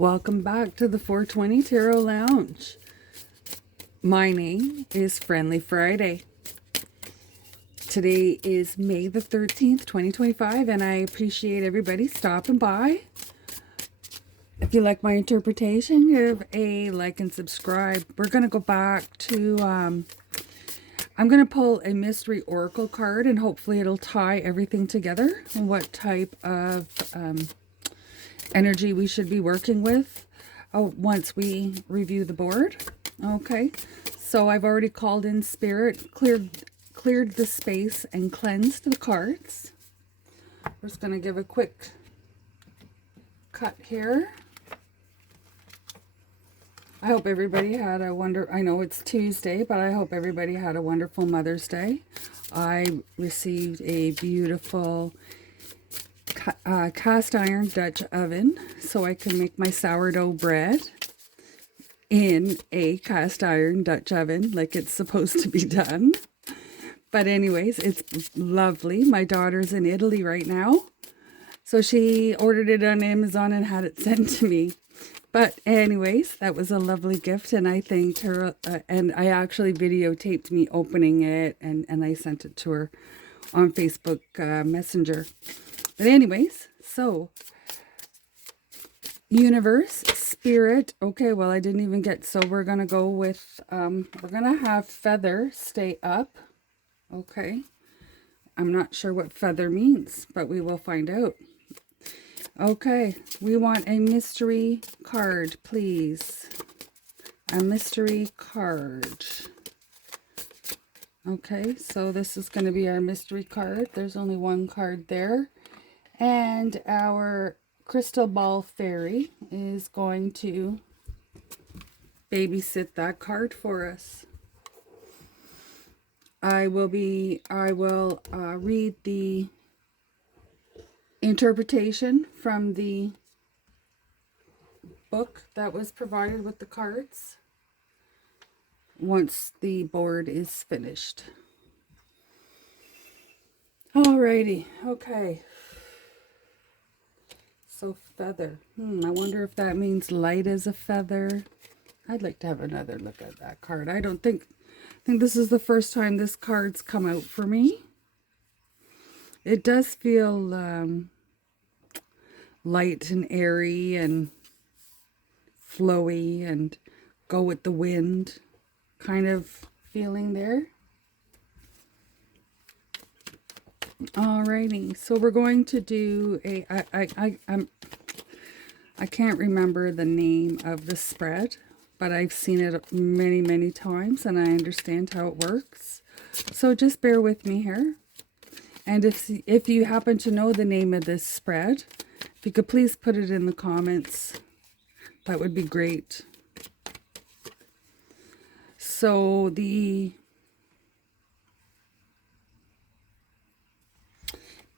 Welcome back to the 420 Tarot Lounge. My name is Friendly Friday. Today is May the 13th, 2025, and I appreciate everybody stopping by. If you like my interpretation, give a like and subscribe. We're going to go back to, I'm going to pull a mystery oracle card, and hopefully it'll tie everything together and what type of energy we should be working with once we review the board. Okay, so I've already called in spirit, cleared the space and cleansed the cards. We're just going to give a quick cut here. I hope everybody had I know it's Tuesday, but I hope everybody had a wonderful Mother's Day. I received a beautiful cast iron Dutch oven so I can make my sourdough bread in a cast iron Dutch oven like it's supposed to be done. But anyways, it's lovely. My daughter's in Italy right now, so she ordered it on Amazon and had it sent to me. But anyways, that was a lovely gift, and I thanked her, and I actually videotaped me opening it, and I sent it to her on Facebook Messenger. But anyways, so universe, spirit. Okay, well, I didn't even get, so we're going to go with, we're going to have feather stay up. Okay. I'm not sure what feather means, but we will find out. Okay, we want a mystery card, please. A mystery card. Okay, so this is going to be our mystery card. There's only one card there. And our crystal ball fairy is going to babysit that card for us. I will read the interpretation from the book that was provided with the cards once the board is finished. Alrighty, okay. So feather. I wonder if that means light as a feather. I'd like to have another look at that card. I think this is the first time this card's come out for me. It does feel light and airy and flowy and go with the wind kind of feeling there. Alrighty, so we're going to do I can't remember the name of the spread, but I've seen it many times and I understand how it works. So just bear with me here. And if you happen to know the name of this spread, if you could please put it in the comments, that would be great. So the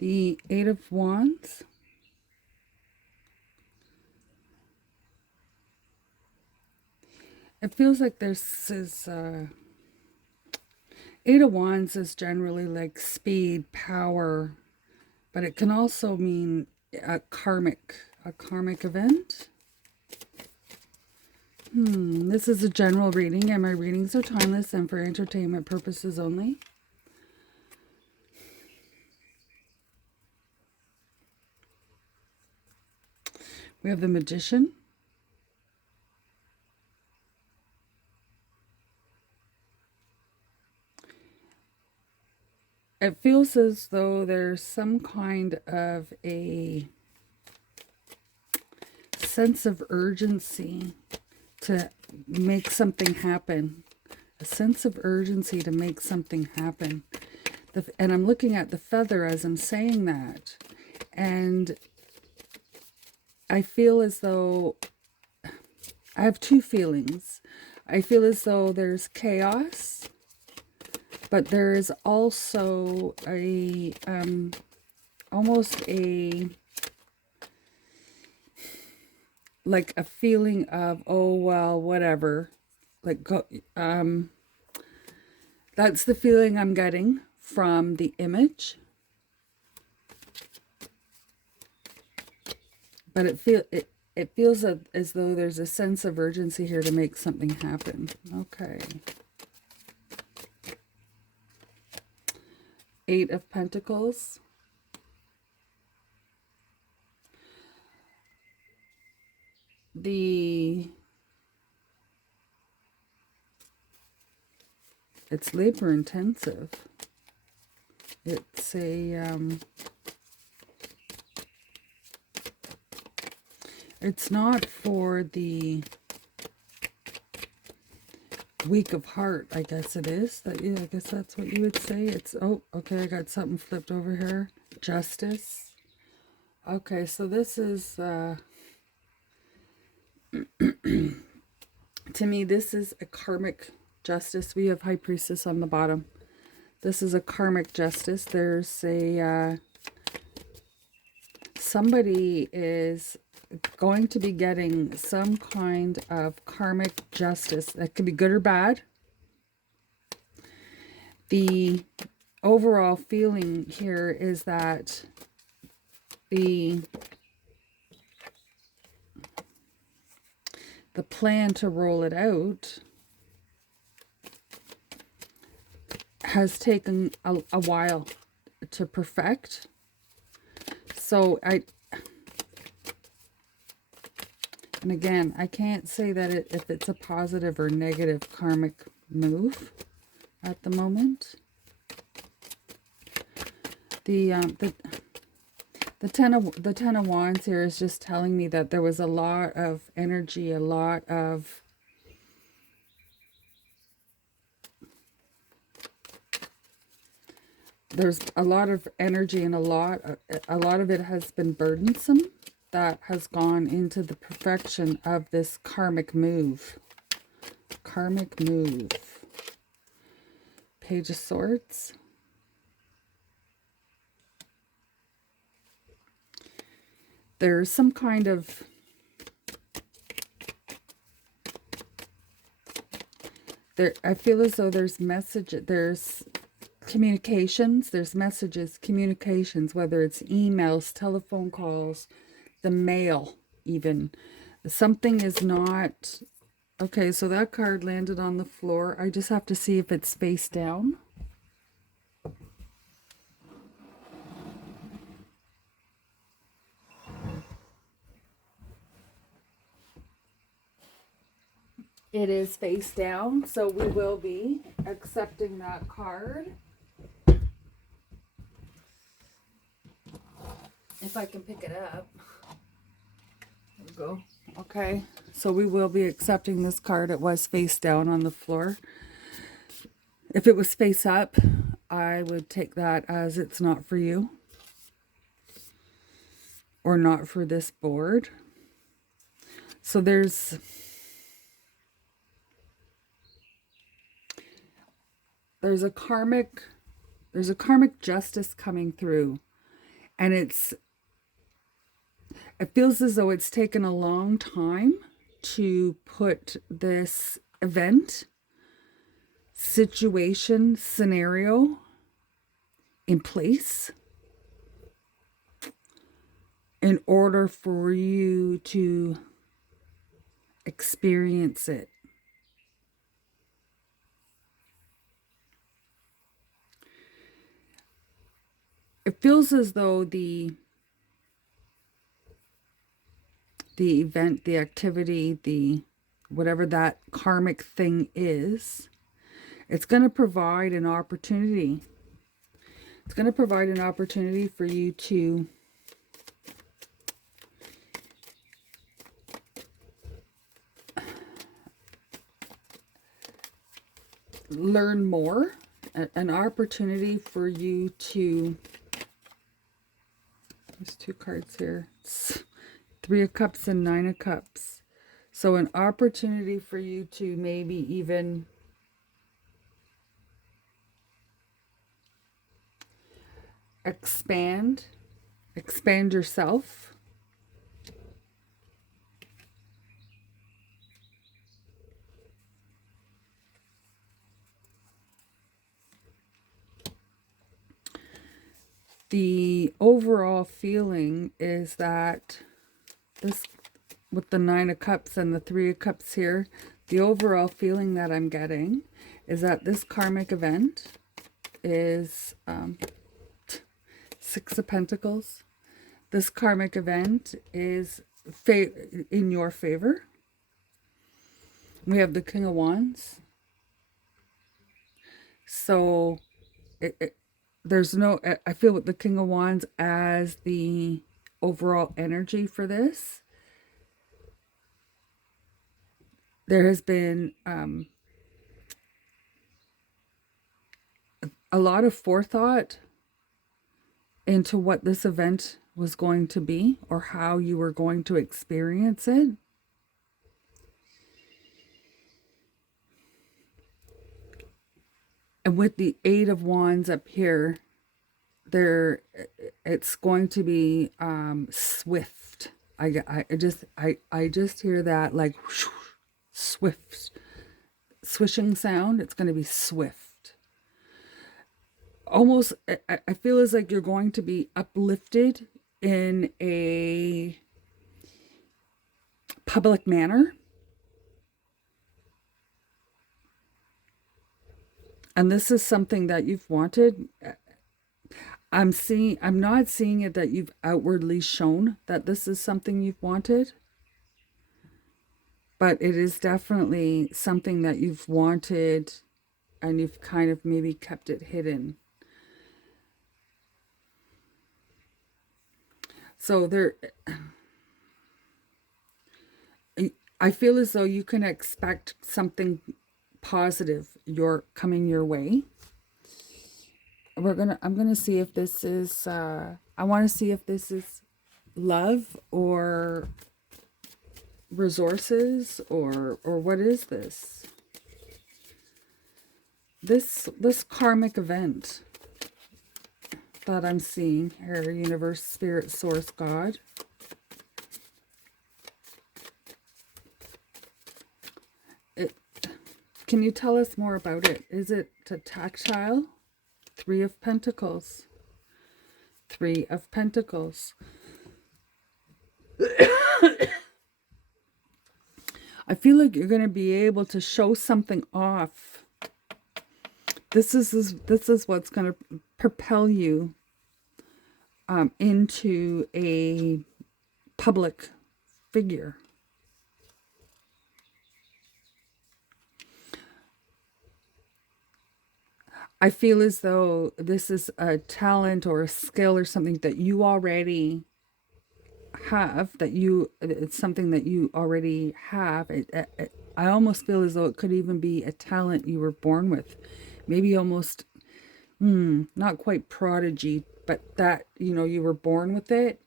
Eight of Wands. It feels like this is Eight of Wands is generally like speed, power, but it can also mean a karmic event. This is a general reading, and my readings are timeless and for entertainment purposes only. We have the Magician. It feels as though there's some kind of a sense of urgency to make something happen. A sense of urgency to make something happen. And I'm looking at the feather as I'm saying that. And I feel as though I have two feelings. I feel as though there's chaos, but there is also a almost a like a feeling of, oh well, whatever. Like that's the feeling I'm getting from the image. But it feels as though there's a sense of urgency here to make something happen. Okay. Eight of Pentacles. It's labor intensive. It's a, it's not for the weak of heart, I guess it is. Yeah, I guess that's what you would say. It's, oh, okay, I got something flipped over here. Justice. Okay, so this is, to me, this is a karmic justice. We have High Priestess on the bottom. This is a karmic justice. There's a, somebody is going to be getting some kind of karmic justice. That could be good or bad. The overall feeling here is that the plan to roll it out has taken a while to perfect. So and again, I can't say that if it's a positive or negative karmic move at the moment. The Ten of Wands here is just telling me that there was a lot of energy, a lot of there's a lot of energy, and a lot of it has been burdensome that has gone into the perfection of this karmic move. Karmic move. Page of Swords. There's some kind of I feel as though there's communications, there's messages, communications, whether it's emails, telephone calls, the mail even. Something is not... Okay, so that card landed on the floor. I just have to see if it's face down. It is face down, so we will be accepting that card. If I can pick it up. There we go. Okay, so we will be accepting this card. It was face down on the floor. If it was face up, I would take that as it's not for you. Or not for this board. So there's a karmic justice coming through. And it feels as though it's taken a long time to put this event, situation, scenario in place in order for you to experience it. It feels as though the event, the activity, the whatever that karmic thing is, it's going to provide an opportunity. It's going to provide an opportunity for you to learn more, an opportunity for you to... There's two cards here. It's Three of Cups and Nine of Cups. So an opportunity for you to maybe even expand yourself. The overall feeling is that with the Nine of Cups and the Three of Cups here, the overall feeling that I'm getting is that this karmic event is Six of Pentacles. This karmic event is in your favor. We have the King of Wands. So there's no, I feel with the King of Wands as the overall energy for this. There has been a lot of forethought into what this event was going to be or how you were going to experience it. And with the Eight of Wands up here, it's going to be swift. I just hear that like whoosh, swift, swishing sound. It's going to be swift. Almost, I feel as like you're going to be uplifted in a public manner. And this is something that you've wanted. I'm not seeing it that you've outwardly shown that this is something you've wanted. But it is definitely something that you've wanted and you've kind of maybe kept it hidden. So I feel as though you can expect something positive coming your way. I'm gonna see if this is I want to see if this is love or resources or what is this? This karmic event that I'm seeing here, universe, spirit, source, God. Can you tell us more about it? Is it tactile? Three of Pentacles. Three of Pentacles. I feel like you're going to be able to show something off. This is what's going to propel you into a public figure. I feel as though this is a talent or a skill or something that you already have, it's something that you already have. I almost feel as though it could even be a talent you were born with. Maybe almost, not quite prodigy, but that, you were born with it.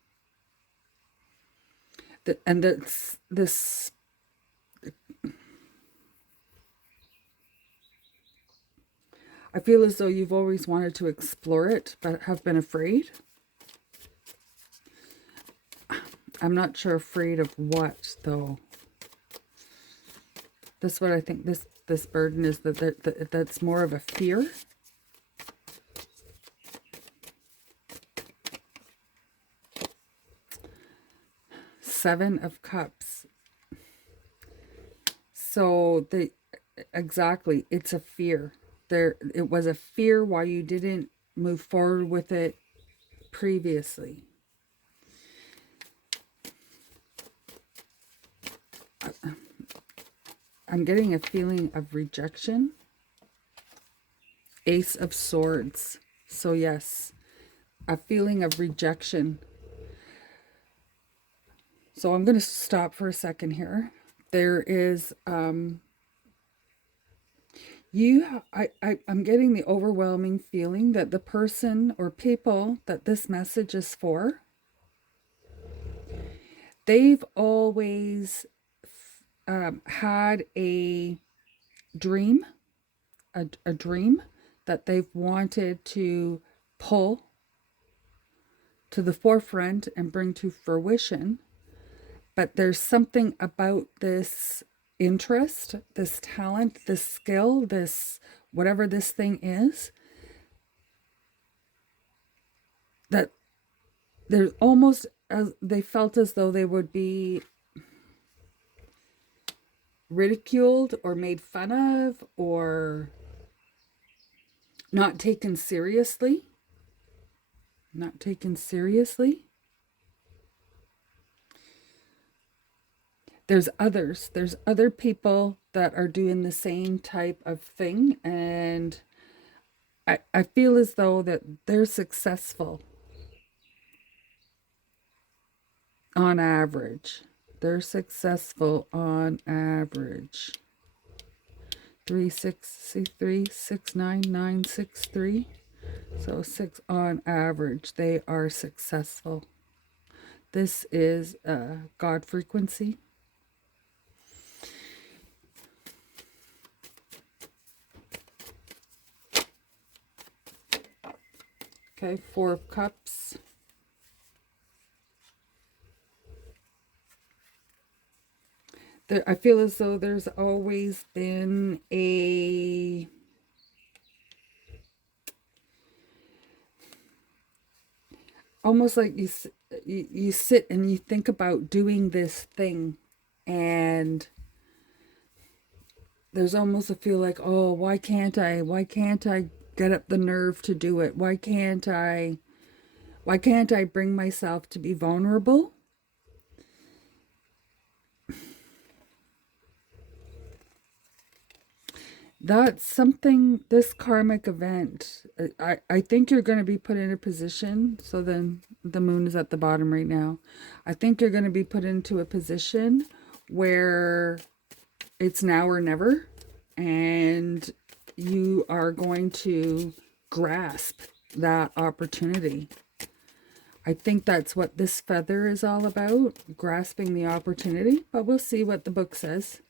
And that's this... I feel as though you've always wanted to explore it, but have been afraid. I'm not sure afraid of what, though. That's what I think this burden is, that's more of a fear. Seven of Cups. So exactly, it's a fear. It was a fear why you didn't move forward with it previously. I'm getting a feeling of rejection. Ace of Swords. So yes, a feeling of rejection. So I'm going to stop for a second here. There is I'm getting the overwhelming feeling that the person or people that this message is for, they've always had a dream, a dream that they've wanted to pull to the forefront and bring to fruition. But there's something about this interest, this talent, this skill, this whatever this thing is, that there's almost, as they felt as though they would be ridiculed or made fun of or not taken seriously. Not taken seriously. There's others. There's other people that are doing the same type of thing, and I feel as though that they're successful on average. They're successful on average. 363 69963. So 6 on average. They are successful. This is God frequency. Okay, 4 of Cups. I feel as though there's always been a almost like you sit and you think about doing this thing, and there's almost a feel like, oh, why can't I get up the nerve to do it? Why can't I bring myself to be vulnerable? That's something, this karmic event, I think you're going to be put in a position. So then the moon is at the bottom right now. I think you're going to be put into a position where it's now or never, and you are going to grasp that opportunity. I think that's what this feather is all about, grasping the opportunity, but we'll see what the book says.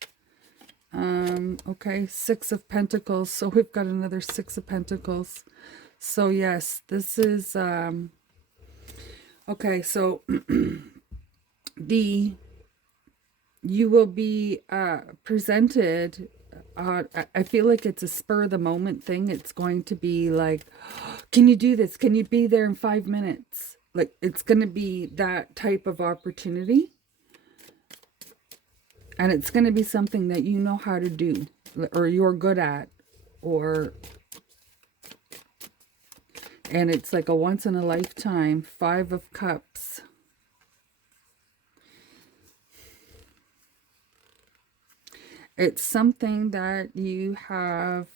Okay, 6 of Pentacles. So we've got another 6 of Pentacles. So yes, this is, okay, so you will be presented, I feel like it's a spur of the moment thing. It's going to be like, can you do this? Can you be there in 5 minutes? Like, it's going to be that type of opportunity. And it's going to be something that you know how to do, or you're good at, and it's like a once in a lifetime. 5 of Cups. It's something that you have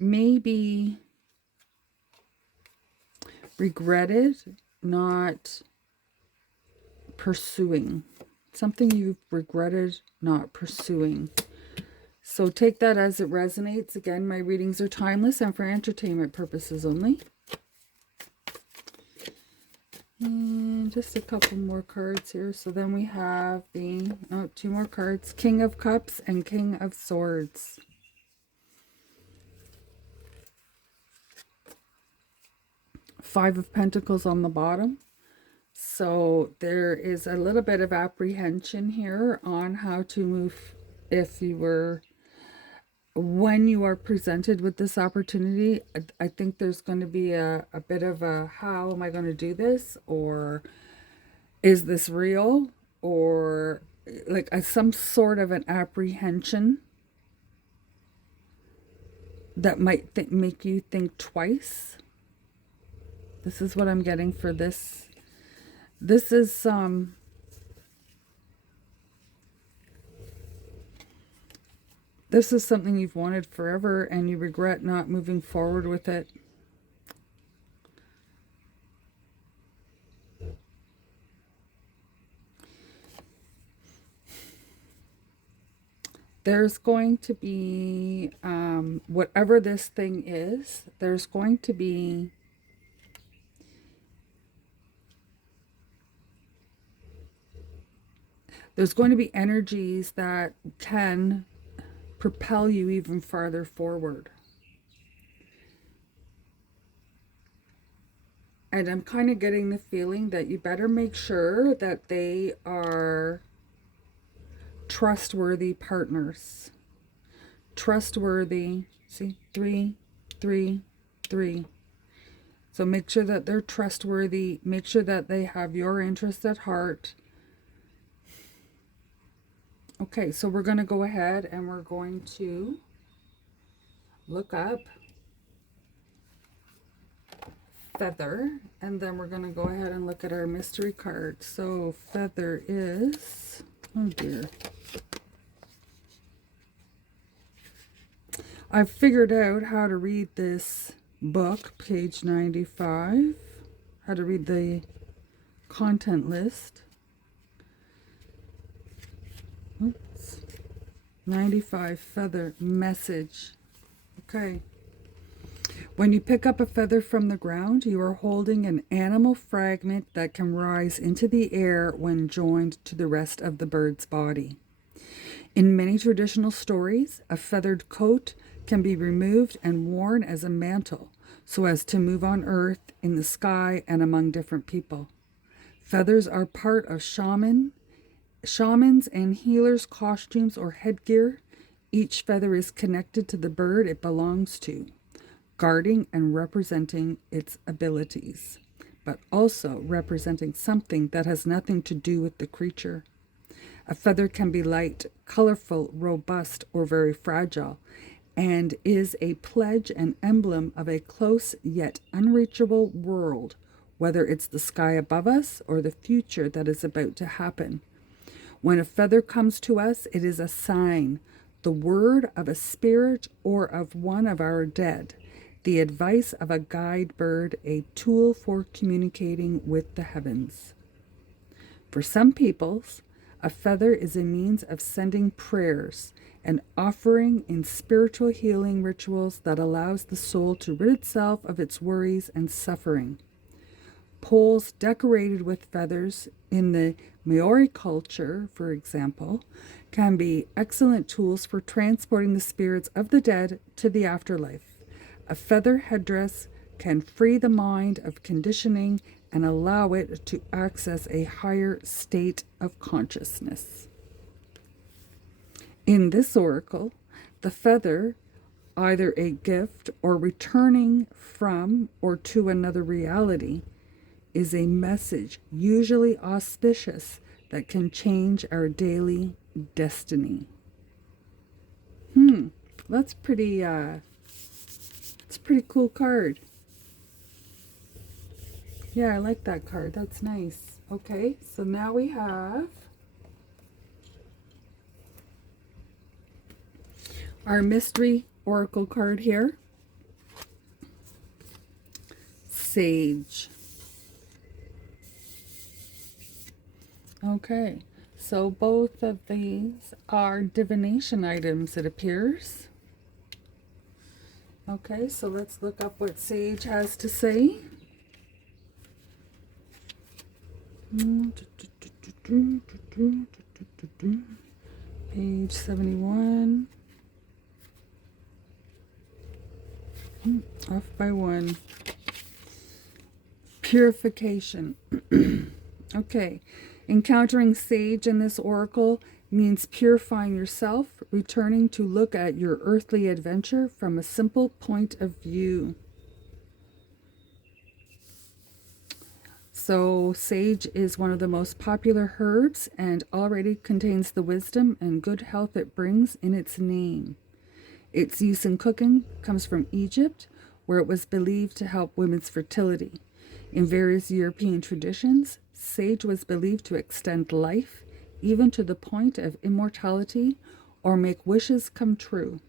maybe regretted not pursuing. Something you've regretted not pursuing. So take that as it resonates. Again, my readings are timeless and for entertainment purposes only. And just a couple more cards here. So then we have the, 2 more cards. King of Cups and King of Swords. Five of Pentacles on the bottom. So there is a little bit of apprehension here on how to move when you are presented with this opportunity. I think there's going to be a bit of a, how am I going to do this? Or is this real? Or like some sort of an apprehension that might make you think twice. This is what I'm getting for this. This is this is something you've wanted forever and you regret not moving forward with it. There's going to be, whatever this thing is, there's going to be energies that can propel you even farther forward. And I'm kind of getting the feeling that you better make sure that they are trustworthy partners. Trustworthy. See, 3, 3, 3. So make sure that they're trustworthy. Make sure that they have your interest at heart. Okay, so we're going to go ahead and we're going to look up feather, and then we're going to go ahead and look at our mystery card. So feather is, oh dear, I've figured out how to read this book, page 95, how to read the content list. Oops. 95, feather, message. Okay. When you pick up a feather from the ground, you are holding an animal fragment that can rise into the air when joined to the rest of the bird's body. In many traditional stories, a feathered coat can be removed and worn as a mantle so as to move on earth, in the sky, and among different people. Feathers are part of shamans and healers' costumes or headgear. Each feather is connected to the bird it belongs to, guarding and representing its abilities, but also representing something that has nothing to do with the creature. A feather can be light, colorful, robust, or very fragile, and is a pledge and emblem of a close yet unreachable world, whether it's the sky above us or the future that is about to happen. When a feather comes to us, it is a sign, the word of a spirit or of one of our dead, the advice of a guide bird, a tool for communicating with the heavens. For some peoples, a feather is a means of sending prayers and offering in spiritual healing rituals that allows the soul to rid itself of its worries and suffering. Poles decorated with feathers in the Maori culture, for example, can be excellent tools for transporting the spirits of the dead to the afterlife. A feather headdress can free the mind of conditioning and allow it to access a higher state of consciousness. In this oracle, the feather, either a gift or returning from or to another reality, is a message, usually auspicious, that can change our daily destiny. That's it's a pretty cool card. Yeah, I like that card. That's nice. Okay, so now we have our mystery oracle card here. Sage. Okay, so both of these are divination items, it appears. Okay, so let's look up what Sage has to say. Page 71. Off by one. Purification. Okay. Encountering Sage in this oracle means purifying yourself, returning to look at your earthly adventure from a simple point of view. So sage is one of the most popular herbs and already contains the wisdom and good health it brings in its name. Its use in cooking comes from Egypt, where it was believed to help women's fertility. In various European traditions, sage was believed to extend life, even to the point of immortality, or make wishes come true.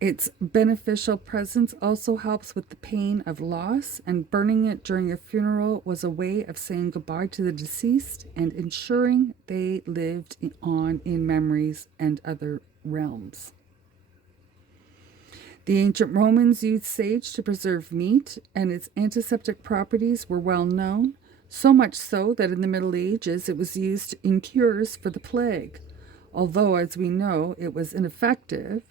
Its beneficial presence also helps with the pain of loss, and burning it during a funeral was a way of saying goodbye to the deceased and ensuring they lived on in memories and other realms. The ancient Romans used sage to preserve meat, and its antiseptic properties were well known, so much so that in the Middle Ages it was used in cures for the plague. Although, as we know, it was ineffective,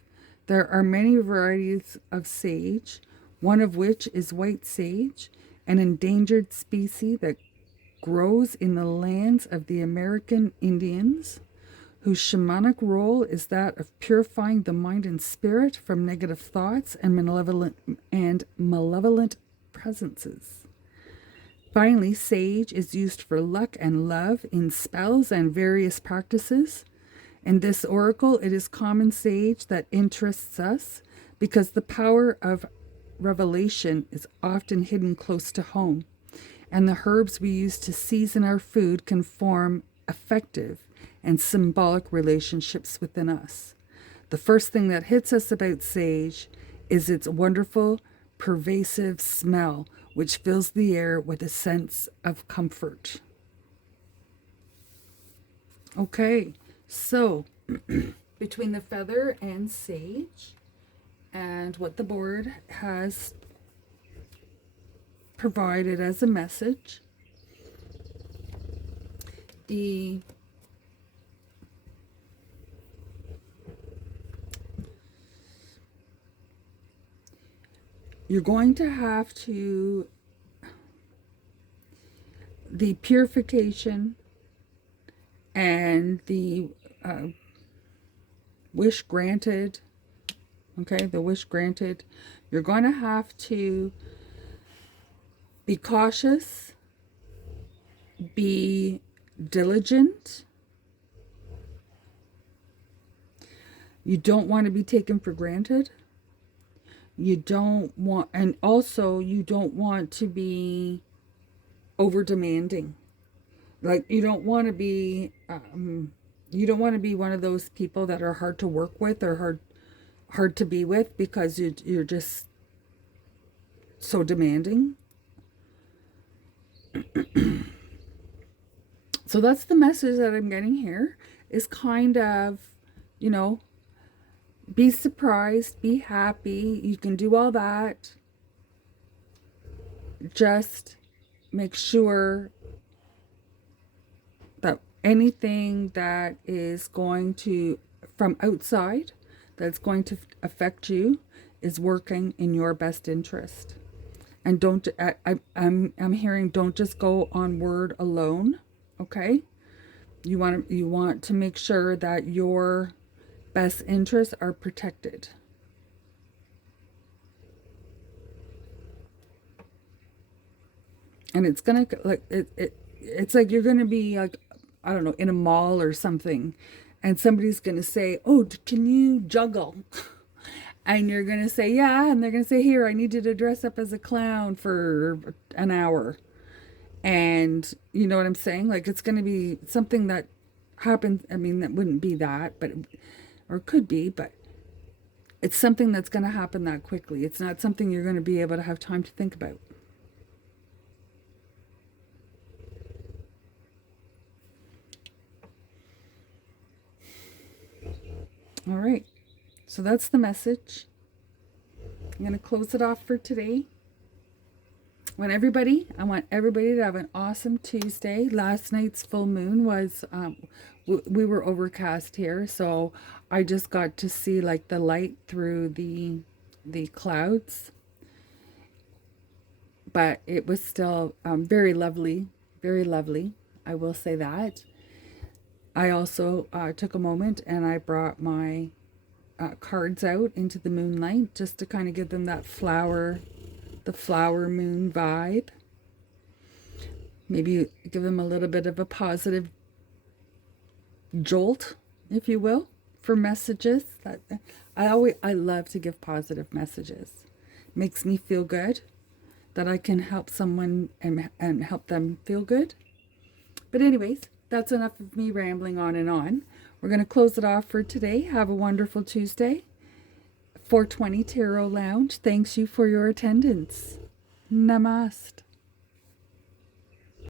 there are many varieties of sage, one of which is white sage, an endangered species that grows in the lands of the American Indians, whose shamanic role is that of purifying the mind and spirit from negative thoughts and malevolent presences. Finally, sage is used for luck and love in spells and various practices. In this oracle, it is common sage that interests us because the power of revelation is often hidden close to home, and the herbs we use to season our food can form effective and symbolic relationships within us. The first thing that hits us about sage is its wonderful, pervasive smell, which fills the air with a sense of comfort. Okay, so between the feather and sage and what the board has provided as a message, you're going to have to, the purification and the wish granted, okay, the wish granted, you're going to have to be cautious, be diligent. You don't want to be taken for granted. You don't want, and also you don't want to be over demanding. Like you don't want to be one of those people that are hard to work with or hard to be with because you're just so demanding. So that's the message that I'm getting here, is kind of, you know, be surprised, be happy. You can do all that. Just make sure that anything that is going to, from outside, that's going to affect you is working in your best interest. And don't, I'm hearing, don't just go on word alone, okay? You want to make sure that your best interests are protected. And it's gonna, like, it's like you're gonna be like, I don't know, in a mall or something, and somebody's gonna say, oh, can you juggle? And you're gonna say, yeah, and they're gonna say, here, I need you to dress up as a clown for an hour. And you know what I'm saying? Like, it's gonna be something that happens. I mean, that wouldn't be that, but, or it could be, but it's something that's gonna happen that quickly. It's not something you're gonna be able to have time to think about. All right, so that's the message. I'm going to close it off for today. I want everybody to have an awesome Tuesday. Last night's full moon was, we were overcast here, so I just got to see like the light through the clouds. But it was still very lovely, very lovely. I will say that. I also took a moment and I brought my cards out into the moonlight just to kind of give them that the flower moon vibe. Maybe give them a little bit of a positive jolt, if you will, for messages. That I love to give positive messages. Makes me feel good that I can help someone and help them feel good. But anyways, that's enough of me rambling on and on. We're going to close it off for today. Have a wonderful Tuesday. 420 Tarot Lounge thanks you for your attendance. Namaste.